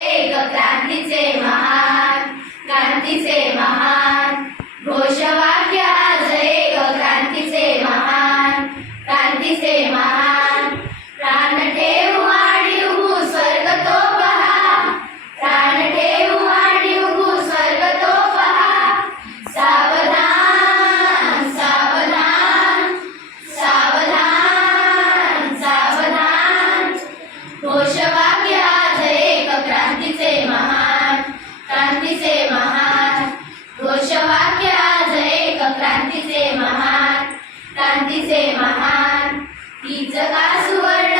एक क्रांतीचे महान क्रांतीचे महान घोष क्रांतीचे महान क्रांतीचे महान ही जगा सुवर्ण